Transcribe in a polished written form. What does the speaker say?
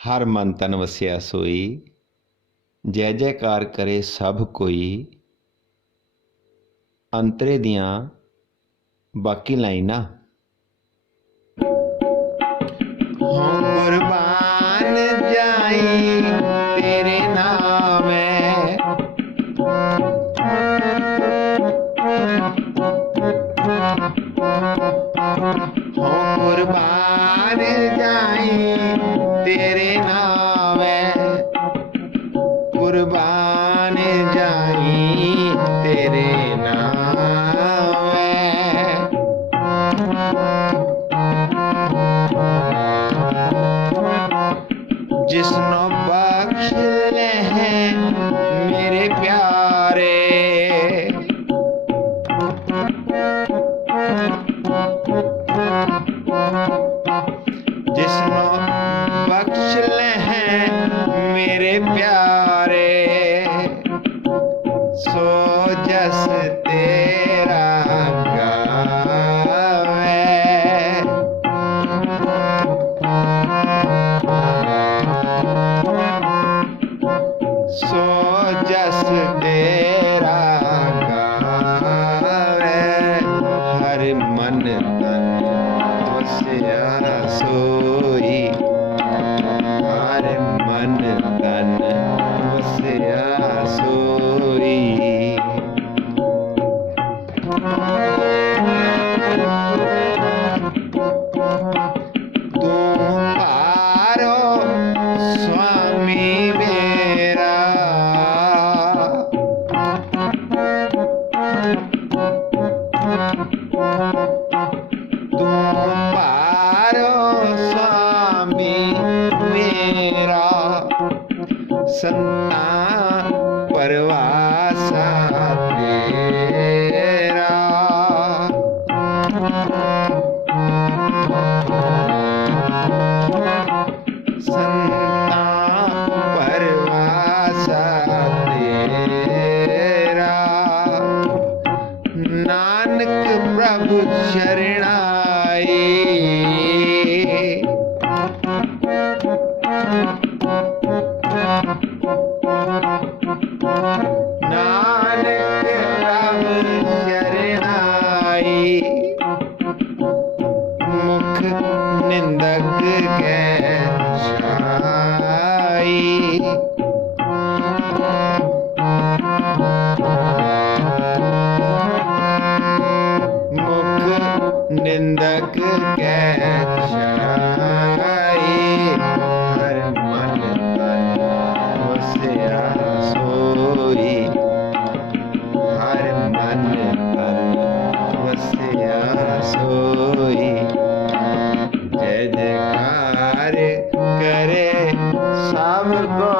हर मन तन वसिया सोई, जय जयकार करे सब कोई। अंतरे दियां बाकी लाइना। हों कुर्बान जाई तेरे नाम है, हों कुर्बान जाई तेरे नाम है, कुर्बान जाई तेरे नाम है। जिसनो बख्श ले मेरे प्यारे, जिसनो बख्श ले मेरे प्यारे, सो जस तेरा गावे। सो जस तेरा गावे, हर मन तन वसिया सोई, हर मन तन वसिया सोई। तू पारो स्वामी मेरा, तू पारो स्वामी मेरा, संता परवासा तेरा। संता परवासा तेरा, नानक प्रभु शरणाई। नानक प्रभु शरणाई, मुख निंदक के छाई। मुख निंदक के छाई, हर मन तन वसिया सोई, हर मन तन वसिया सोई। जय जयकार करे सब को